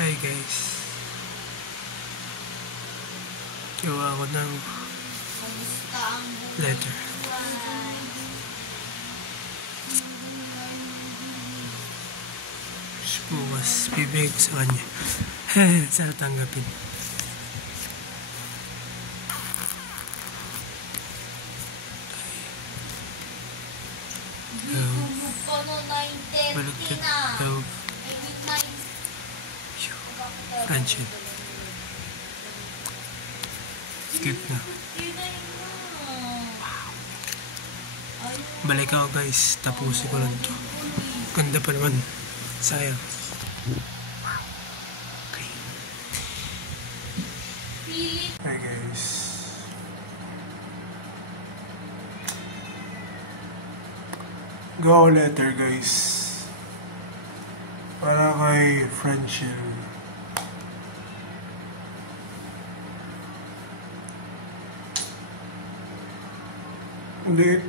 Hi guys. Gawa ako ng letter. Bukas, bibigay ko sa kanya. Sana tanggapin. Balagkat daw. Friendship. Cute na. Balik ako guys. Tapusin ko lang ito. Ganda pa naman. Sayang. Okay. Hi guys. Go letter guys. Para kay Friendship. Ulit.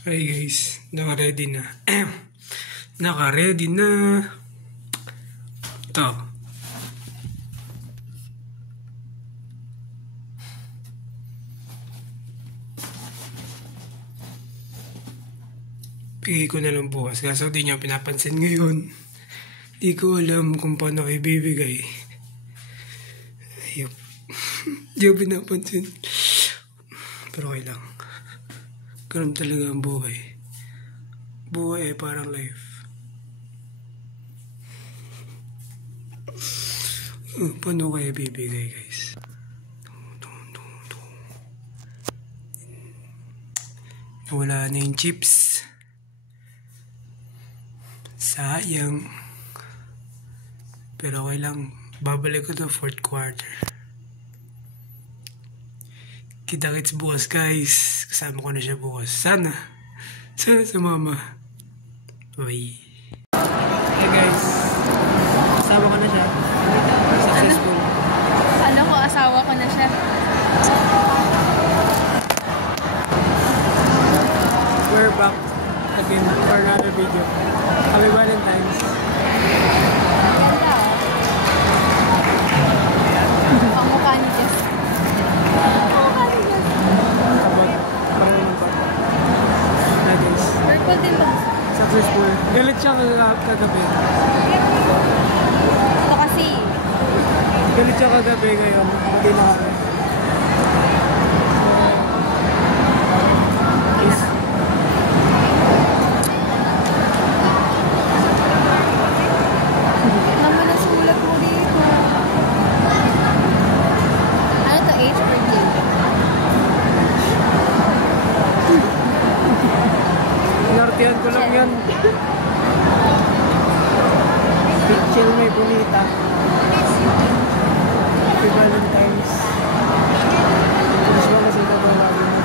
Hey guys, naka-ready na. Naka-ready na. Ito. Bigay ko na lang bukas. Kaso di niya pinapansin ngayon. Di ko alam kung paano kayo bibigay. Ayop. Di ko pinapansin. Pero okay lang. Ganun talaga ang buhay. Buhay ay parang life. Paano kaya bibigay guys? Wala na yung chips. Sayang. Pero okay lang. Babalik ko to 4th quarter. Kita-kits bukas guys. Kasama ko na siya bukas. Sana sa mama. Bye. Hey guys. Kasama ko na siya. Successful. Ano ko, asawa ko na siya. We're back again for another video. Happy Valentine's. Ang mukha ni Jess. Purple din ba? Successful. Galit siya kagabi. Ito kasi. Galit siya kagabi ngayon. Hindi na kami. Naman ang sulat mo dito. Ano to? Age birthday? Inortihan ko lang yan. Chill may bonita. Happy Valentine's. Tapos mo kasi ito ba lagi mo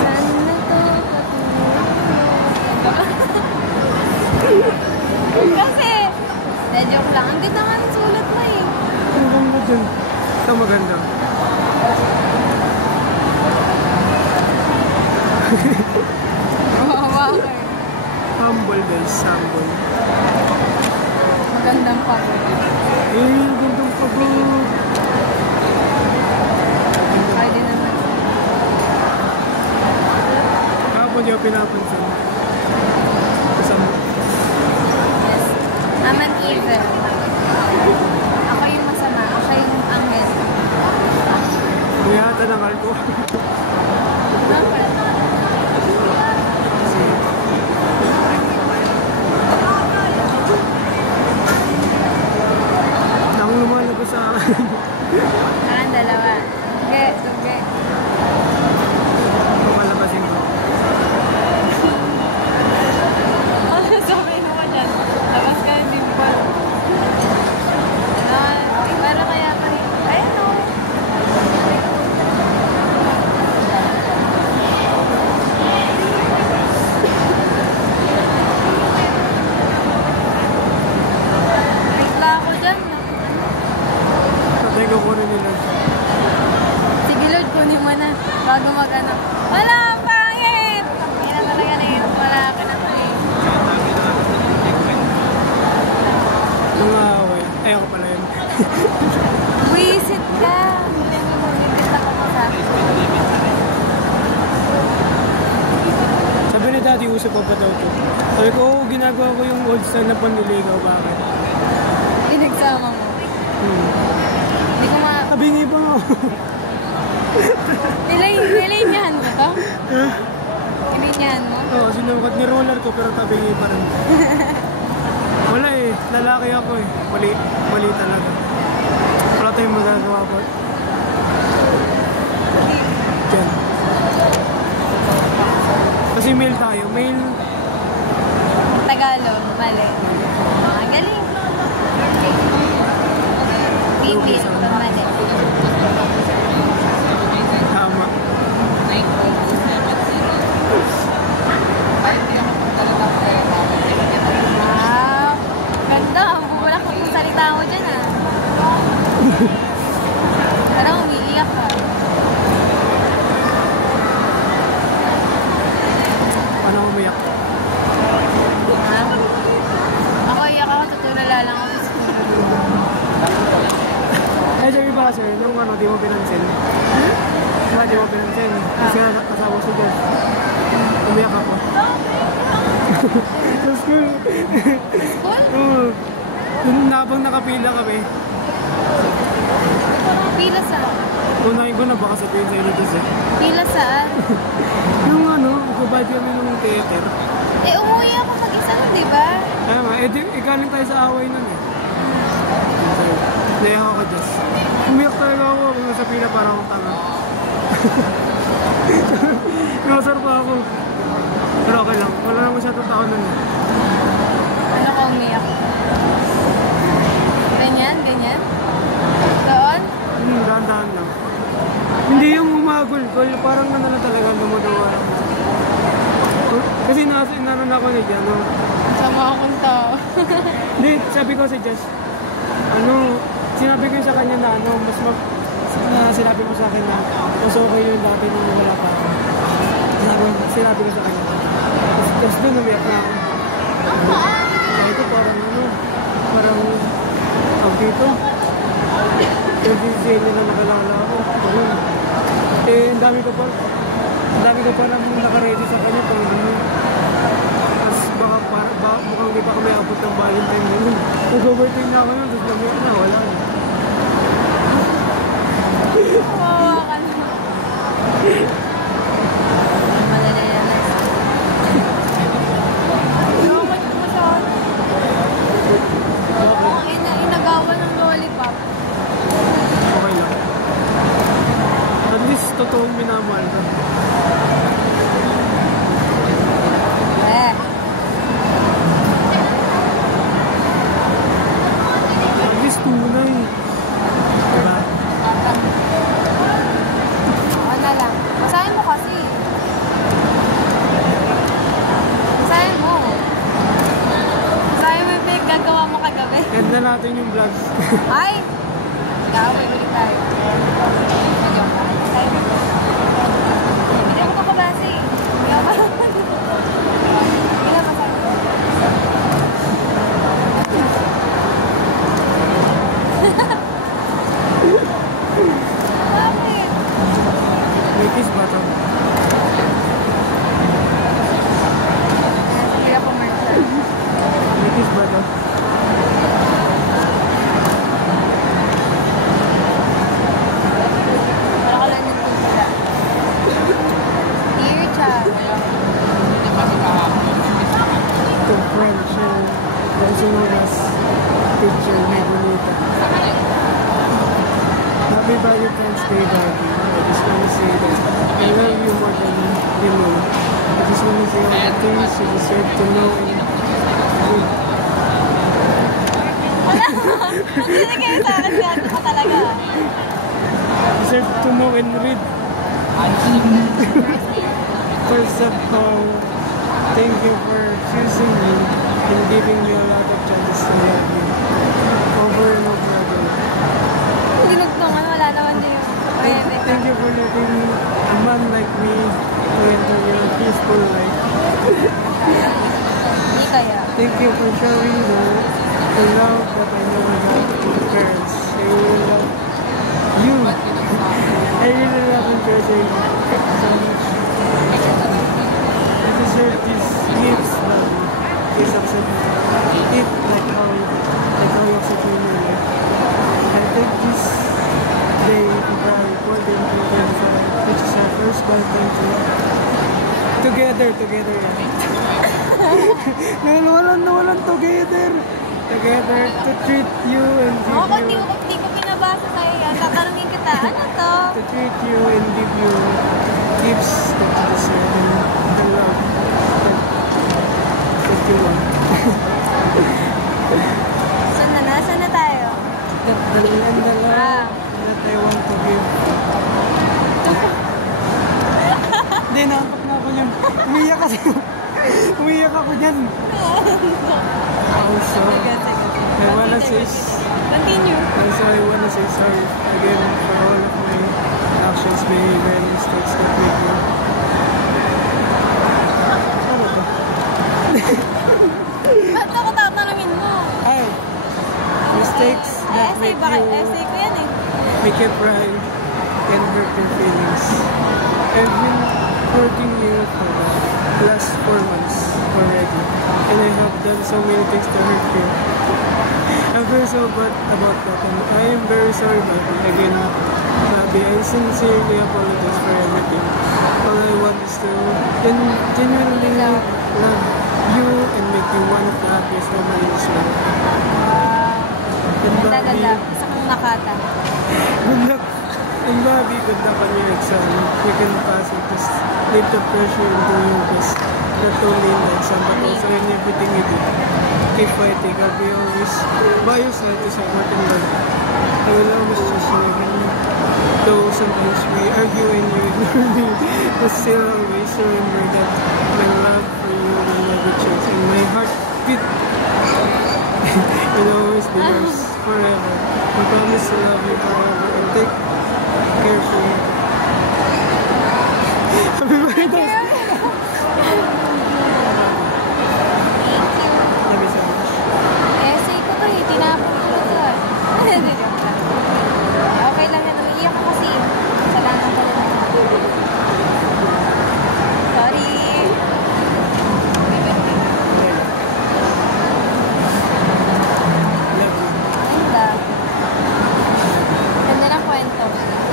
Saan na to? Kasi, joke lang. Ang ganda nga ng sulat mo eh. Ang ganda dyan. Ito maganda. Wow. Humble guys, humble. Magandang pagod. Ang gandang pagod. Pwede naman. Kapag yung pinapansin. Kasama. Yes. I'm an evil. Ako yung masama. Ako yung angel. mahal ko. Nang lumalabas sa akin. Dalawa. Tuge. Papalabasin ko. Sabi naman dyan. Labas ka yung dimple. Para kaya pa rin. Ayun o. Bigla ako dyan. Patay ko kunin nila. Sige Lord, kunin mo na. Bago mag-ano. Wala, ang pangit! Hindi na talaga na yun. Wala ka na pa eh. Mga away. Eh, ako pala yun. Wisit ka. Bumibit ako mo sa akin. Sabi ni Daddy, uso pa ba daw ito? Sabi ko, oo, ginagawa ko yung old style na panliligaw. Bakit? Inagsama mo. Hindi ko ma... Tabingi pa nga. Nilinyahan mo to? Nilinyahan mo? Oo, sinukat ni roller ko pero tabingi pa rin. Wala eh, lalaki ako eh. Mali talaga. Wala tayong magagawa po. Diyan. Kasi mail tayo. Mail. Tagalog, mali. Galing. Hindi, mali. Tama. Wow. Ganda. Wala ko kung salita mo dyan ah. Parang umiiyak ka. Paano umiyak? Ha? Ako iyak ako, tutulala lang ako sa school. Eh, sabi ba kasi, nung ano, di mo pinansin? Diba, di mo pinansin? Kasi nga, kasama ko si Jess. Umiyak ako. Sa school. School? Oo. Nung habang nakapila kami, Pila saan? unahin ko na baka sabihin sa'yo na Jess eh. Pila saan? Nung ano, magbabayad kami nung theater. Eh, umuwi ako mag-isa nun, di ba? Kaya nga, ikaling tayo sa away nun eh. Naiyak ako ka Jess. Umiyak talaga ako kung nasa pila parang akong tanga. Nasar pa ako. Pero okay lang, wala lang masyadong tao nun eh. Ano ka umiyak? Ganyan? Ganyan? Doon? Dahan-dahan lang. Hindi yung umagol, parang ano lang talaga lumudawa lang. Kasi inano na ako ni Jan, no? Sama akong tao. Hindi, sabi ko si Jess, sinabi ko sa kanya na sinabi mo sa akin na mas okay yun dati nung wala pa ako. Sinabi ko sa kanya. Tapos doon umiyak na ako. Sabi ko parang dito. Yung DJ nila nakalala ako. Eh, ang dami ko pa naman nakaready sa kanya pang tapos baka mukhang hindi pa kami abot ng Valentine nun. Nag-overthink na ako yun, tapos namin na, wala na. Kawawa ka na. Malalayalas. Lawak mo sa akin. Ang inagawa ng lollipop. Okay lang. At least, totoong minamahal ka. At least, tunay. Diba? Ano lang. Basahin mo kasi. Basahin mo. Basahin mo yung pinagagawa mo kagabi. End na natin yung vlog. Ay! Ikaw, may ulit tayo. Basahin mo. Hindi ako kakabasi. Hindi ako kakabasi. Hindi ako basahin mo. Bakit? May kiss ba ito? Hindi ako commercial. May kiss ba ito? Happy Valentine's Day, Daddy. I just want to say that I love you more than you know. I just want to say all the things you deserve to know and Kasi kayo sa akin, gato ka talaga. deserve to know and read. First of all, thank you for choosing me and giving me a lot of chances to love you. Over and over again. Dinugtungan, wala naman din yung pwede. Thank you for letting a man like me to enter your peaceful life. Hindi kaya. Thank you for showing the love that I never got from my parents. I really love you. I really love and treasure you so much. You deserve these gifts, but please accept it like how you accept me in your life. I take this day to February 14, 2025, which is our first Valentine's Day. Together, yeah. Walang together. Together to treat you and give Ako, you. di ko pinabasa sa'yo yan. Tatanungin kita, ano to? To treat you and give you gifts that you deserve and the love that you want. Saan na tayo? The love that I want to give. Hindi, naantok na ako niyan. Umiyak ako niyan. Also, I wanna say... Continue. Also, I wanna say sorry again for all of my actions, behavior, and mistakes that we do. Ano ba? Ba't ako tatanungin mo? Ay! Mistakes that Essay ko yan eh. make you cry and hurt your feelings. I've been courting you for the last 4 months already, and I have done so many things to hurt you. I feel so bad about that, and I am very sorry about it. Again, Bobby, I sincerely apologize for everything. All I want is to genuinely love you and make you one of the happiest women in this world. And Bobby, Ganda. Isa kang nakata. good luck. And Bobby, good luck on your exam. You can pass it. Just leave the pressure and do your best. Not only in the exam, but also in everything you do. Keep fighting. I'll be always by your side to support and love. I will always choose you, even though sometimes we argue and you ignore me. But still always remember that my love for you will never change. And my heart beat will always be yours forever. I promise to love you forever and take care for you. Happy birthday! Love you so much. Essay ko to eh. Tinapon ko to. Okay lang yan. Umiiyak ko kasi. Salamat ko lang. Sorry. Love you. Ganda. Ganda ng kwento.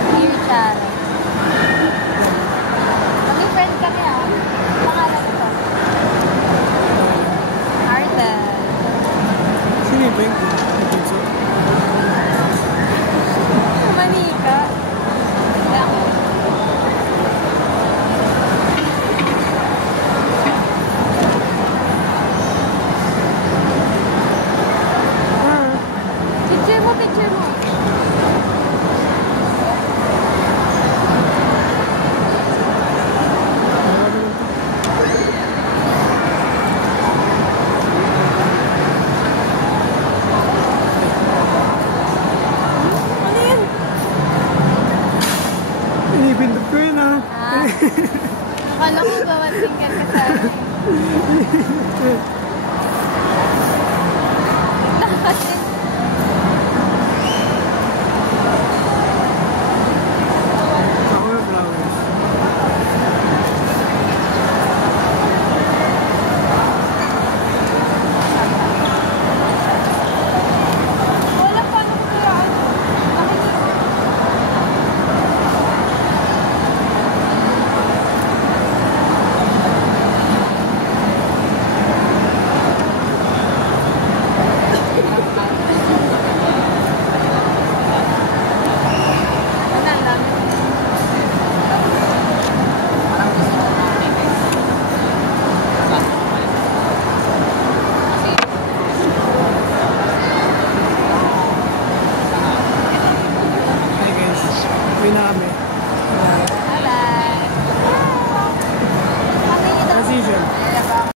Dear Charo. Maging friend kami ah. Pangalan ko. Arden. Sino yung bank? Nagpinso? Manika. Lang. Picture mo, picture mo. Ano yun? Inipindot ko yun ah. Akala ko bawat finger ka sa akin. Nakasin. Ako yung flowers. Wala pa nung kaya ano. Uwi na kami.